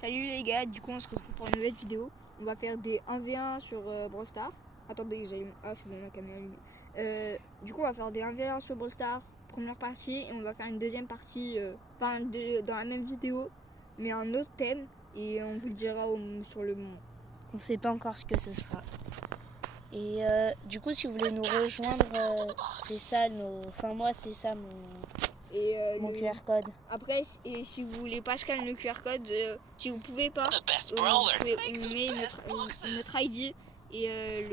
Salut les gars, du coup on se retrouve pour une nouvelle vidéo. On va faire des 1v1 sur Brawl Stars. Attendez, j'allume. Ah, c'est bon, ma caméra allumée. Du coup on va faire des 1v1 sur Brawl Stars, première partie, et on va faire une deuxième partie, dans la même vidéo, mais un autre thème, et on vous le dira sur le moment. On sait pas encore ce que ce sera. Et du coup, si vous voulez nous rejoindre, c'est ça Enfin, moi, c'est ça mon QR code. Après, et si vous voulez pas scanner le QR code, si vous pouvez pas, on met notre ID et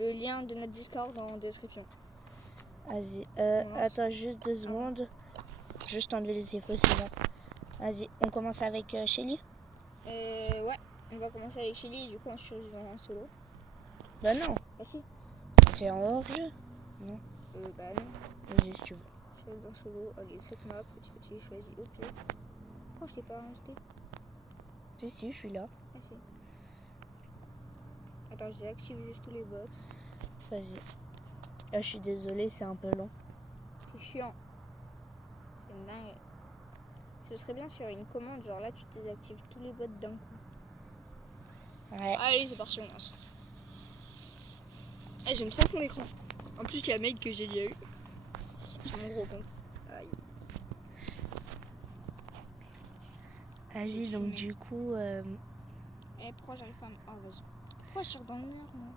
le lien de notre Discord dans la description. Vas-y. Attends juste 2 secondes. Juste enlever les effets, c'est bon. Vas-y, on commence avec Shelly. Ouais, on va commencer avec Shelly, du coup on survit en solo. Bah non. Ah si. On fait en hors-jeu. Non. Bah non. Vas-y si tu veux. Je suis dans solo. Allez, cette map, petit choisi au pire. Pourquoi je t'ai pas rajouté? Si, je suis là. Ah si. Attends, je désactive juste tous les bots. Vas-y. Ah, je suis désolée, c'est un peu long. C'est chiant. C'est une dingue. Ce serait bien sur une commande, genre là tu désactives tous les bots d'un coup. Ouais. Allez, c'est parti, on lance. Eh, j'aime trop son écran. En plus, il y a un mec que j'ai déjà eu sur mon gros compte. Aïe. Vas-y, donc du coup, Eh, pourquoi j'arrive pas à me... Ah, vas-y. Pourquoi je sors dans le mur, moi?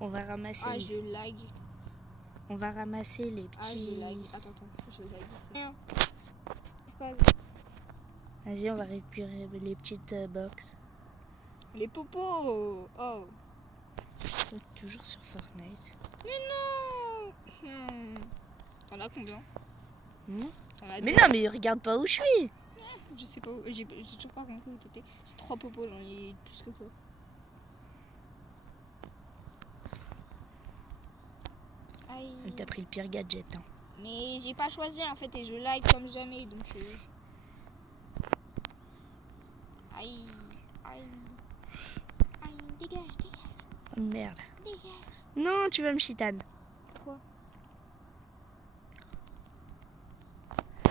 on va ramasser. Ah, je lag. On va ramasser les Ah, petits. je lag. Attends, je lag. Vas-y. Vas-y, on va récupérer les petites box. Les popos. Oh. Toujours sur Fortnite. Mais non. T'en as combien? T'en as Mais deux? non, mais regarde pas où je suis. Je sais pas où. J'ai toujours pas compris où t'étais. C'est 3 popos, j'en ai plus que toi. Aïe. T'as pris le pire gadget. Hein. Mais j'ai pas choisi en fait et je like comme jamais donc. Aïe. Aïe. Aïe. Dégage. Oh merde. Dégage. Non, tu vas me chitane. Quoi?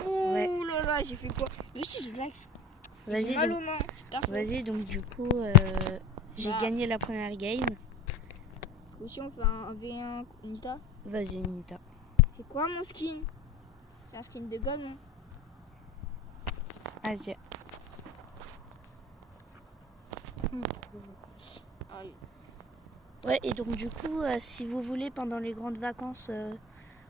Ouais. Ouh là là, j'ai fait quoi? Mais si je like. Vas-y, mal donc, aux mains. vas-y, donc du coup, j'ai gagné la première game. Aussi on fait un V1 Nita. Vas-y, Nita. C'est quoi mon skin? C'est un skin de gomme, non? Vas-y. Allez. Ouais, et donc du coup, si vous voulez, pendant les grandes vacances,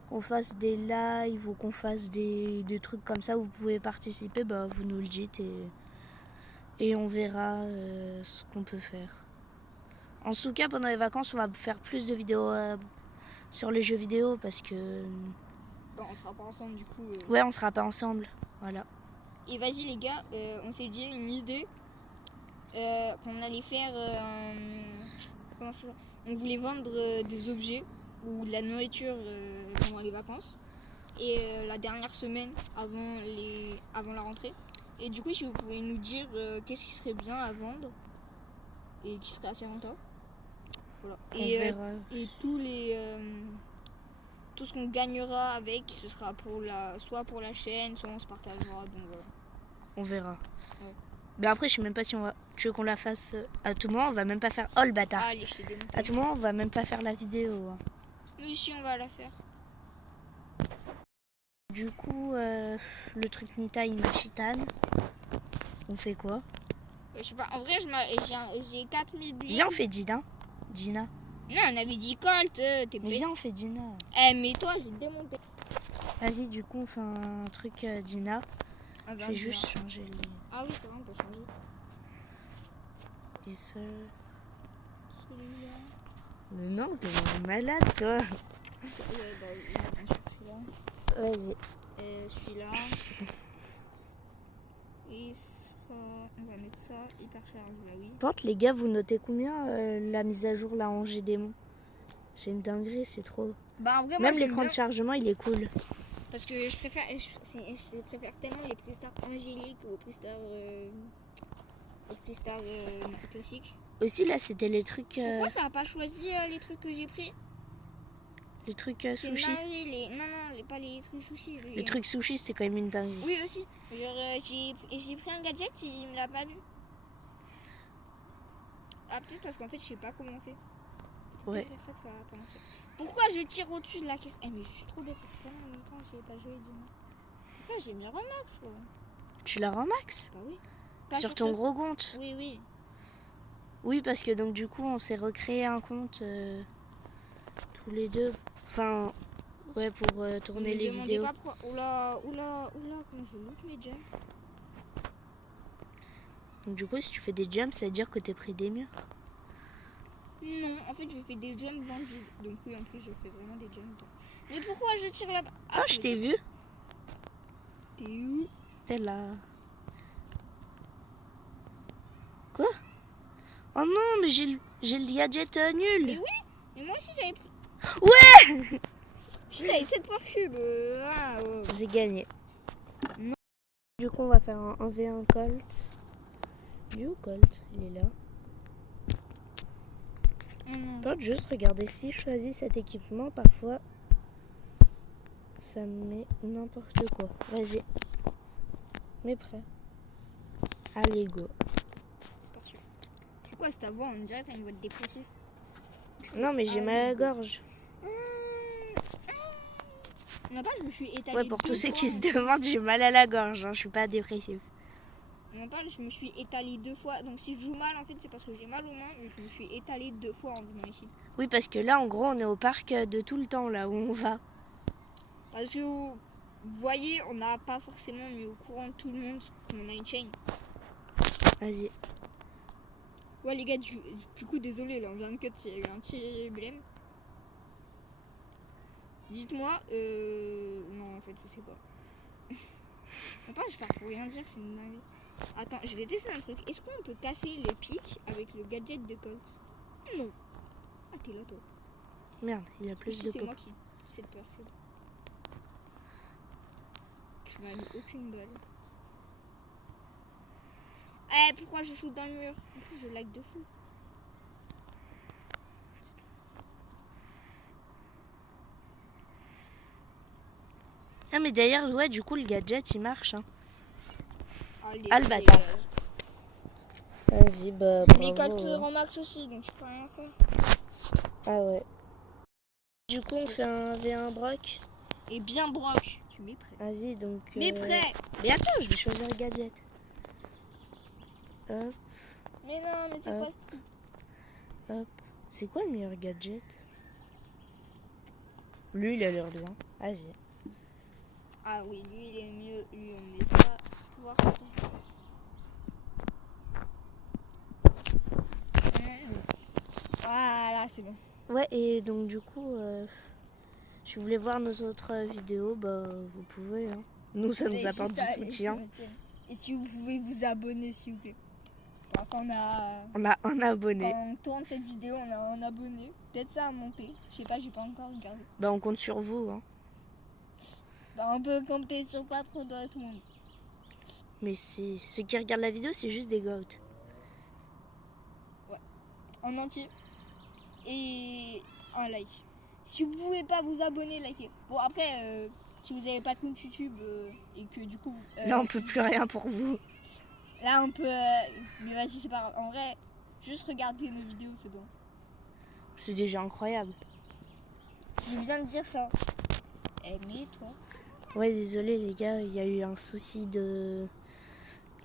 qu'on fasse des lives ou qu'on fasse des trucs comme ça, vous pouvez participer, bah, vous nous le dites et on verra ce qu'on peut faire. En tout cas, pendant les vacances, on va faire plus de vidéos sur les jeux vidéo parce que... Bon, on sera pas ensemble du coup. Ouais, on sera pas ensemble, voilà. Et vas-y les gars, on s'est dit une idée qu'on allait faire... on voulait vendre des objets ou de la nourriture pendant les vacances. Et la dernière semaine avant la rentrée. Et du coup, si vous pouvez nous dire qu'est-ce qui serait bien à vendre et qui serait assez rentable. Voilà. Et tout ce qu'on gagnera avec, ce sera soit pour la chaîne, soit on se partagera. Donc voilà. On verra. Ouais. Mais après, je sais même pas si tu veux qu'on la fasse à tout moment. On va même pas faire. Oh le bâtard. Allez, je t'ai démonté. À tout moment, on va même pas faire la vidéo. Hein. Mais si, on va la faire. Du coup, le truc Nita, il me chitane. On fait quoi? Je sais pas, en vrai, j'ai 4000 billets. Viens, on fait Gina. Gina. Non, on avait dit Colt, t'es Mais viens, on fait Gina. Eh, mais toi, j'ai démonté. Vas-y, du coup, on fait un truc Gina. Ah, bah, je vais juste changer les... Ah oui, c'est vrai, on peut changer. Et ça... Celui-là. Mais non, t'es malade, toi. Celui-là. Vas-y. Celui-là. Et ça, on va mettre ça hyper chargé là, oui. Par contre, les gars, vous notez combien la mise à jour là en Démon? C'est une dinguerie, c'est trop. Bah, en vrai, même l'écran de chargement, il est cool. Parce que je préfère tellement les Prestars angéliques aux Prestars classiques. Aussi, là, c'était les trucs... Pourquoi ça n'a pas choisi les trucs que j'ai pris? Les trucs C'est une sushi. dinguerie, non, pas les trucs sushi. Les trucs sushi, c'était quand même une dinguerie. Oui, aussi. Genre, j'ai pris un gadget, il me l'a pas lu. Ah, peut-être parce qu'en fait, je sais pas comment on fait. Ouais. C'est pour ça que ça va pas marcher. Pourquoi je tire au-dessus de la caisse? Mais je suis trop bête. Putain, en même temps, j'ai pas joué du. Pourquoi j'ai mis Remax, quoi? Tu la rends max? Bah oui. Pas Sur ton ce- gros compte? Oui. Oui, parce que donc du coup, on s'est recréé un compte tous les deux. Enfin, ouais, pour tourner les vidéos. Pas pourquoi. Oula, comment je loupe mes jumps? Donc du coup, si tu fais des jumps, ça veut dire que t'es près des murs. Non, en fait, je fais des jumps dans le vide. Donc oui, en plus, je fais vraiment des jumps. Mais pourquoi je tire là-bas? Ah, je t'ai vu. T'es où? T'es là. Quoi? Oh non, mais j'ai le gadget nul. Mais oui, mais moi aussi j'avais pris. Ouais. Putain, avec cette poire cube. J'ai gagné. Non. Du coup, on va faire un 1v1 Colt. Du où Colt? Il est là. Par contre, juste regarder si je choisis cet équipement, parfois ça me met n'importe quoi. Vas-y. Mais prêt. Allez, go. C'est parti. C'est quoi cette voix? On dirait que t'as une voix de dépressif. Non, mais j'ai mal à la gorge. Non, pas, je me suis étalée. Ouais, pour tous ceux fois, qui se demandent, j'ai mal à la gorge. Hein. Je suis pas dépressive. Non, pas, je me suis étalée 2 fois. Donc si je joue mal, en fait, c'est parce que j'ai mal aux mains. Mais je me suis étalée 2 fois en venant ici. Oui, parce que là, en gros, on est au parc de tout le temps, là où on va. Parce que vous voyez, on n'a pas forcément mis au courant de tout le monde qu'on a une chaîne. Vas-y. Ouais, les gars, du coup, désolé, là, on vient de cut, il y a eu un petit blême. Dites-moi, non, en fait, je sais pas. Attends, je pars pour rien dire, c'est une dinguerie. Attends, je vais tester un truc. Est-ce qu'on peut casser les pics avec le gadget de Colt? Non. Ah, t'es là, toi. Merde, il a plus Si de c'est pop. moi qui sais peur. Tu m'as mis aucune balle. Eh, pourquoi je shoot dans le mur? Du coup, je lag de fou. Ah, mais d'ailleurs, ouais, du coup, le gadget, il marche. Hein. Allez, Ah, le bâtard. Vas-y, bah, Mais bravo. Colt rend max aussi, donc tu peux rien faire. Ah ouais. Du coup, on fait un V1 broc. Et bien broc. Tu m'es prêt. Vas-y, donc... Mais prêt. Mais attends, je vais choisir le gadget. Hop, Mais non, mais c'est quoi ce truc? hop. C'est quoi le meilleur gadget? Lui, il a l'air bien. Vas-y. Ah oui, lui il est mieux. Lui, on n'est pas pouvoir sauter. Voilà, c'est bon. Ouais, et donc du coup, si vous voulez voir nos autres vidéos, bah vous pouvez. Hein. Nous, ça nous apporte du soutien. Et si vous pouvez vous abonner, s'il vous plaît. Parce qu'on a... On a un abonné. Quand on tourne cette vidéo, on a un abonné. Peut-être ça a monté. Je sais pas, j'ai pas encore regardé. Bah on compte sur vous. Hein. Bah, on peut compter sur pas trop d'autres monde. Mais ceux qui regardent la vidéo, c'est juste des goats. Ouais. En entier. Et un like. Si vous pouvez pas vous abonner, likez. Bon, après, si vous avez pas de compte YouTube et que du coup... Là, on peut plus rien pour vous. Là, on peut... mais vas-y, c'est pas grave. En vrai, juste regarder nos vidéos, c'est bon. C'est déjà incroyable. Je viens de dire ça. Eh, mais toi... Ouais, désolé les gars, il y a eu un souci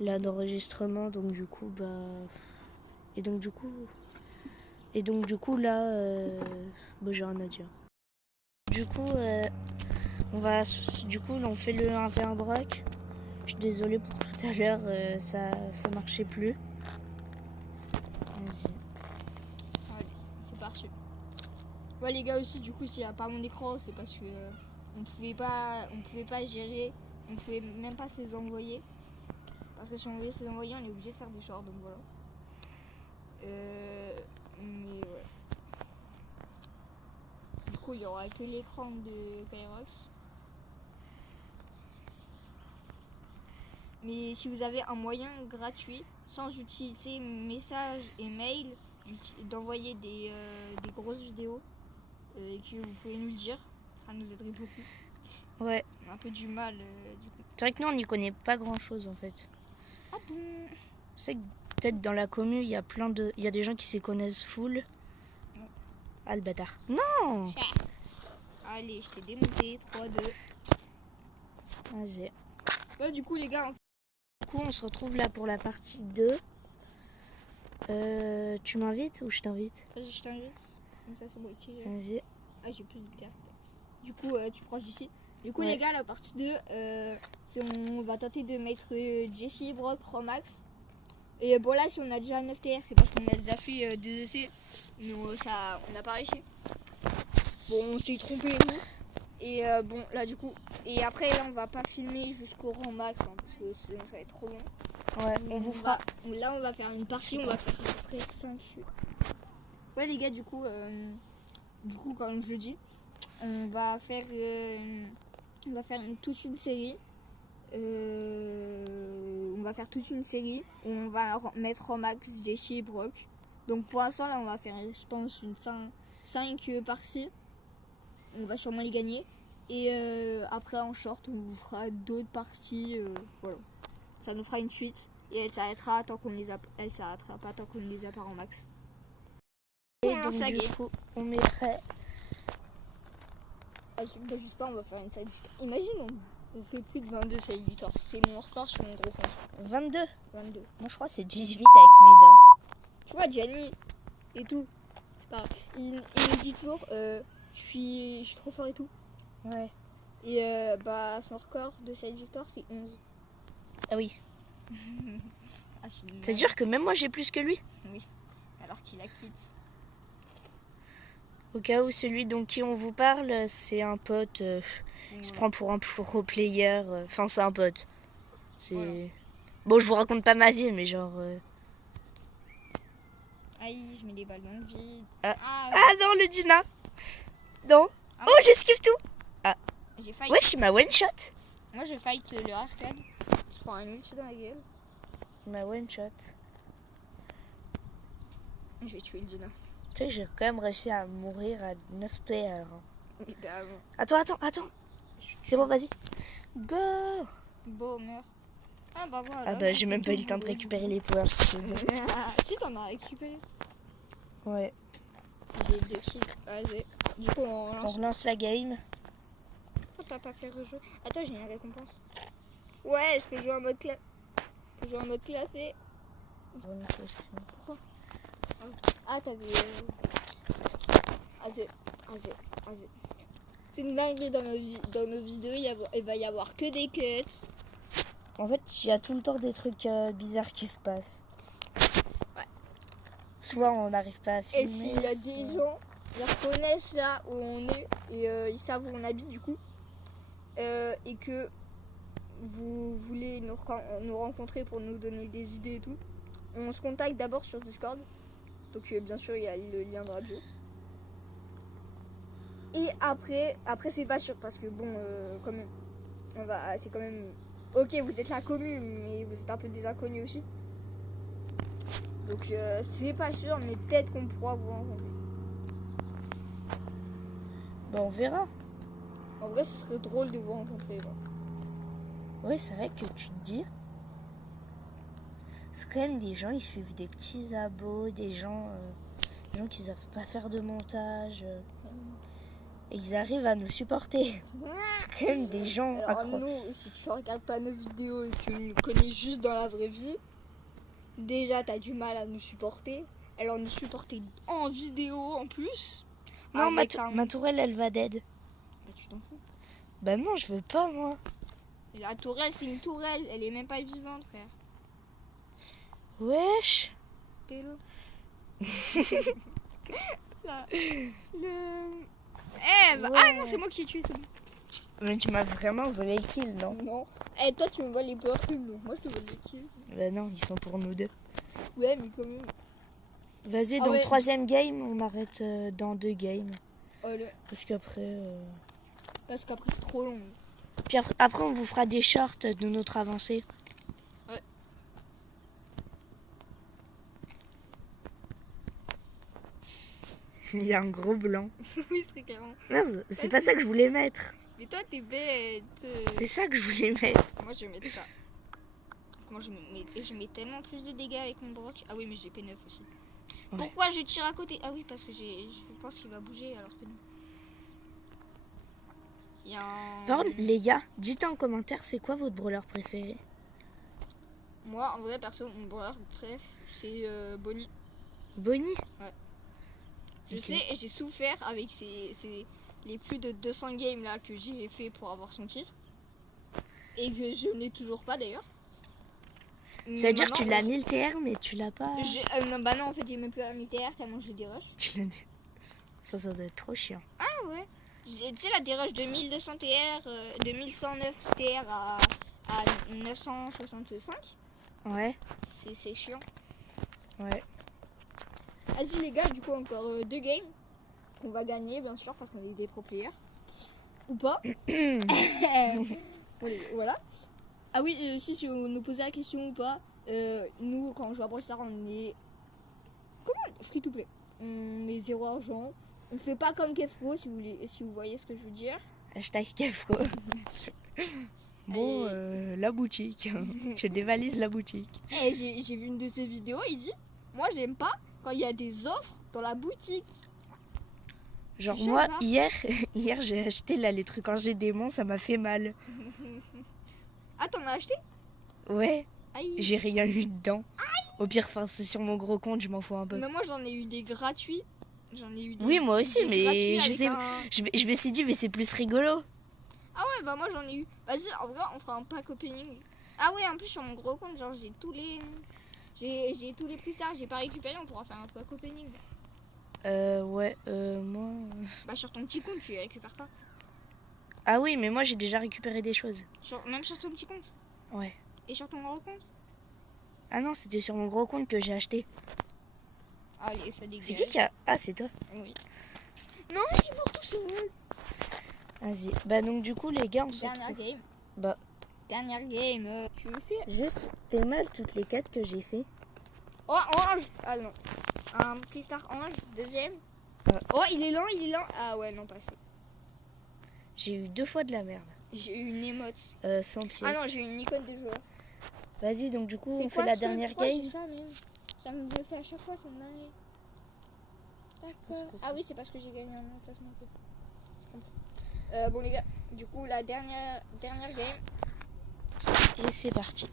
d'enregistrement, donc du coup, bah... Et donc du coup, là, bah, j'ai rien à dire. Du coup, on fait le 1v1 broc. Je suis désolée pour tout à l'heure, ça marchait plus. Vas-y. Allez, c'est parti. Ouais, les gars aussi, du coup, s'il n'y a pas mon écran, c'est parce que on pouvait pas gérer, on pouvait même pas se les envoyer. Parce que si on voulait se les envoyer, on est obligé de faire des shorts, donc voilà. Mais ouais. Du coup, il y aura que l'écran de Kyrox. Mais si vous avez un moyen gratuit, sans utiliser message et mail, d'envoyer des grosses vidéos, et que vous pouvez nous le dire. Ça nous aiderait beaucoup. Ouais. On a un peu du mal du coup. C'est vrai que nous, on n'y connaît pas grand-chose, en fait. Ah bon? Je sais que peut-être dans la commune, il y a des gens qui s'y connaissent full. Ah, le bâtard. Non! Allez, je t'ai démonté. 3, 2. Vas-y. Là, du coup, les gars, Du coup, on se retrouve là pour la partie 2. Tu m'invites ou je t'invite? vas-y, je t'invite. Comme ça, c'est bon. Vas-y. Ah, j'ai plus de cartes. Du coup, tu proches d'ici. Du coup, Ouais. les gars, la partie 2, on va tenter de mettre Jesse, Brock, Romax. Et bon, là, si on a déjà 9 TR, c'est parce qu'on a déjà fait des essais. Mais ça, on n'a pas réussi. Bon, on s'est trompé et tout. Et bon, là, du coup. Et après, là, on va pas filmer jusqu'au Romax, hein, parce que sinon, ça va être trop long. Ouais, on vous fera. Là, on va faire une partie, on va faire à peu près 5. Ouais, les gars, du coup, comme je le dis, on va faire toute une série. On va faire toute une série où on va mettre Romax, Jesse et Brock. Donc pour l'instant, là, on va faire, je pense, une 5 parties. On va sûrement les gagner. Et après, en short, on vous fera d'autres parties. Voilà. Ça nous fera une suite. Et elle s'arrêtera tant qu'on les a. Elle s'arrêtera pas tant qu'on ne les a pas en max. Et donc, du coup, on mettrait. Juste pas, on va faire une side. Imagine, on fait plus de 22 side victoires. C'est mon retard sur mon gros compte. 22. 22. Moi, je crois que c'est 18 avec Meda. Tu vois, Gianni et tout. C'est pas grave. Il me dit toujours, je suis trop fort et tout. Ouais. Et son record de side victoire, c'est 11. Ah oui. Ah, C'est dur que même moi, j'ai plus que lui. Oui. Alors qu'il a quitté. Au cas où celui dont qui on vous parle, c'est un pote. Il se prend pour un pro player. Enfin, c'est un pote. C'est. Voilà. Bon, je vous raconte pas ma vie, mais genre. Aïe, je mets des balles dans le vide. Ah non, le Dina. Non. Ah, oh, j'esquive tout. Ah. J'ai fight. Wesh, il m'a one shot. Moi, je fight le arcade. Il se prend un ulti dans la gueule. Il m'a one shot. Je vais tuer le Dina. Tu sais que j'ai quand même réussi à mourir à 9 TR. Évidemment. Attends. C'est bon, vas-y. Go. Beau, meurt. Ah bah voilà. Ah bah j'ai même pas eu le temps de récupérer les pouvoirs. Si, t'en as récupéré. Ouais. J'ai 2 kills. Vas-y. Du coup, on relance la game. Pourquoi t'as pas fait rejouer? Attends, j'ai une récompense. Ouais, je peux jouer en mode classé. Pourquoi? Ah, t'as vu. Vas-y. C'est une dinguerie dans nos vidéos. Il va y avoir que des cuts. En fait, il y a tout le temps des trucs bizarres qui se passent. Ouais. Soit on n'arrive pas à filmer. Et s'il y a des gens, ils reconnaissent là où on est et ils savent où on habite du coup. Et que vous voulez nous rencontrer pour nous donner des idées et tout. On se contacte d'abord sur Discord. Donc bien sûr, il y a le lien dans la bio. Et après c'est pas sûr parce que bon, quand même, c'est quand même. Ok, vous êtes la commune, mais vous êtes un peu des inconnus aussi. Donc c'est pas sûr, mais peut-être qu'on pourra vous rencontrer. Bah on verra. En vrai, ce serait drôle de vous rencontrer. Bon. Oui, c'est vrai que tu te dis. C'est quand même des gens, ils suivent des petits abos, des gens qui savent pas faire de montage. Et ils arrivent à nous supporter. C'est quand même des gens incroyables. Nous, si tu regardes pas nos vidéos et que tu nous connais juste dans la vraie vie, déjà t'as du mal à nous supporter. Alors nous supporter en vidéo en plus. Non, ma tourelle elle va dead. Bah tu t'en fous. Bah non, je veux pas moi. La tourelle c'est une tourelle, elle est même pas vivante frère. Wesh. Pélo. Ouais. Ah non, c'est moi qui ai tué, c'est bon. Mais tu m'as vraiment volé le kill, non? Non. Toi tu me voles les power cubes, donc moi je te vole les kills. Bah non, ils sont pour nous deux. Ouais, mais quand même. Vas-y, donc troisième game, on arrête dans 2 games. Allez. Parce qu'après c'est trop long. Puis après on vous fera des shorts de notre avancée. Ouais. Il y a un gros blanc. Oui, c'est carrément. Non, c'est pas ça que je voulais mettre. Mais toi, t'es bête. C'est ça que je voulais mettre. Moi, je vais mettre ça. Moi, je mets tellement plus de dégâts avec mon broc. Ah oui, mais j'ai P9 aussi. Ouais. Pourquoi je tire à côté? Ah oui, parce que je pense qu'il va bouger alors que non. Il y a un... Par contre, les gars, dites en commentaire c'est quoi votre brawler préféré. Moi, en vrai, perso, mon brawler préf, c'est Bonnie. Bonnie? Ouais. Je Ok. sais, j'ai souffert avec les plus de 200 games là que j'ai fait pour avoir son titre. Et que je n'ai toujours pas d'ailleurs. C'est-à-dire que tu Maintenant, l'as mis le TR mais tu l'as pas... non, bah non, en fait, j'ai même plus à MTR tellement j'ai des rushs. Tu l'as dit. Ça doit être trop chiant. Ah ouais. Tu sais, la déroche de 1200 TR, de 1109 TR à 965, Ouais, c'est chiant. ouais. Vas-y les gars, du coup encore 2 games qu'on va gagner bien sûr parce qu'on est des pro players. Ou pas. Voilà. Ah oui, si on nous posait la question ou pas, nous quand on joue à Brawl Stars on est... Comment? Free to play. On met 0 argent. On fait pas comme Kefro si vous voyez ce que je veux dire. Hashtag Kefro. Bon, la boutique. Je dévalise la boutique. Et j'ai vu une de ses vidéos, il dit moi j'aime pas quand il y a des offres dans la boutique. Genre Je sais moi, pas. hier j'ai acheté là les trucs en jet démon, ça m'a fait mal. Ah, t'en as acheté? Ouais, Aïe. j'ai rien eu dedans. Au pire, c'est sur mon gros compte, je m'en fous un peu. Mais moi j'en ai eu des gratuits. J'en ai eu des, Oui, moi aussi, des mais gratuits je avec sais, je me suis dit, mais c'est plus rigolo. Ah ouais, bah moi j'en ai eu. Vas-y, en vrai, on fera un pack opening. Ah ouais, en plus sur mon gros compte, genre j'ai tous les... J'ai tous les prix stars, j'ai pas récupéré, on pourra faire un pack opening. Ouais, moi... Bah sur ton petit compte, tu les récupères pas. Ah oui, mais moi j'ai déjà récupéré des choses. Même sur ton petit compte. Ouais. Et sur ton gros compte. Ah non, c'était sur mon gros compte que j'ai acheté. Allez, ça dégage. C'est qui a... Ah, c'est toi. Oui. Non, il est pour tout seul. Vas-y. Bah donc du coup, les gars, on se Dernière retrouve. game. Bah, Dernière game. Tu veux faire? juste, t'es mal toutes les 4 que j'ai fait. Oh, orange. Ah non. Un prix star orange, deuxième. Oh, il est lent, il est lent. Ah ouais, non, pas assez. J'ai eu 2 fois de la merde. J'ai eu une émote. 100 pièces. Ah non, j'ai eu une icône de joueur. Vas-y, donc du coup, C'est on fait quoi la ce truc? dernière Pourquoi game. j'ai ça, mais ça me le fait à chaque fois, ça me m'arrive. D'accord. Ah oui, c'est parce que j'ai gagné un emplacement. Bon les gars, du coup la dernière game. Et c'est parti.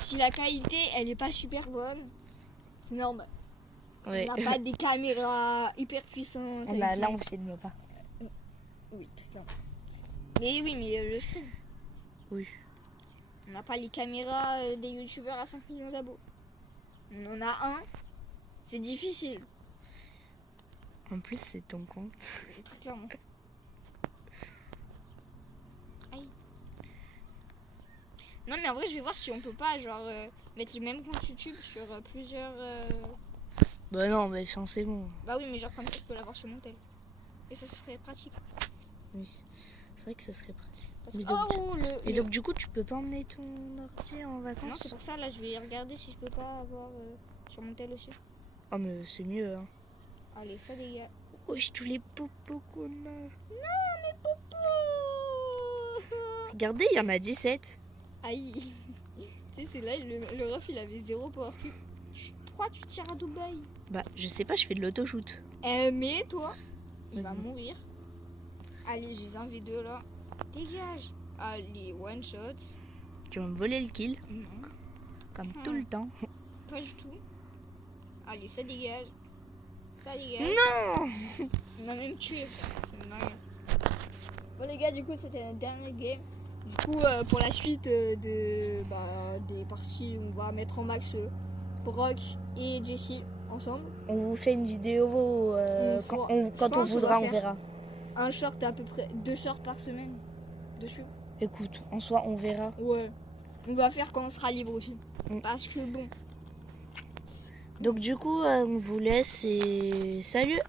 Si la qualité elle est pas super bonne, c'est normal. Ouais. On n'a pas des caméras hyper puissantes. Là, on filme pas. Oui, très clairement. Mais oui, mais le stream. Oui. On n'a pas les caméras des youtubeurs à 5 millions d'abos. On en a un, c'est difficile. En plus, c'est ton compte. Très clairement. Aïe. Non mais en vrai je vais voir si on peut pas genre mettre le même compte YouTube sur plusieurs... Bah non, mais enfin, c'est bon. Bah oui mais genre comme ça je peux l'avoir sur mon tel. Et ça serait pratique. Oui. C'est vrai que ce serait pratique. Parce Mais que... donc, Oh le... Et donc, du coup, tu peux pas emmener ton ordi en Non vacances? c'est pour ça là je vais regarder si je peux pas avoir sur mon tel aussi. Oh, mais c'est mieux, hein. Allez ça les gars. Oh, j'ai tous les popos qu'on a. Non mes popos. Regardez, il y en a 17. Aïe. Tu sais c'est là le ref il avait 0 power cube. Pourquoi tu tires à Dubaï? Bah, je sais pas, je fais de l'autoshoot. Mais toi, il va Mhm. mourir. Allez, j'ai un V2 là. Dégage. Allez, one shot. Tu vas me voler le kill, Non, comme tout le temps. pas du tout. Allez, ça dégage. Ça dégage. Non! Il m'a même tué. C'est dingue. Bon les gars, du coup c'était un dernier game. Du coup pour la suite des parties, on va mettre en max Brock et Jessie ensemble. On vous fait une vidéo quand on pense qu'on voudra, va on verra. Un short à peu près 2 shorts par semaine dessus. Écoute, en soi, on verra. Ouais. On va faire quand on sera libre aussi. Mm. Parce que bon. Donc du coup, on vous laisse et salut!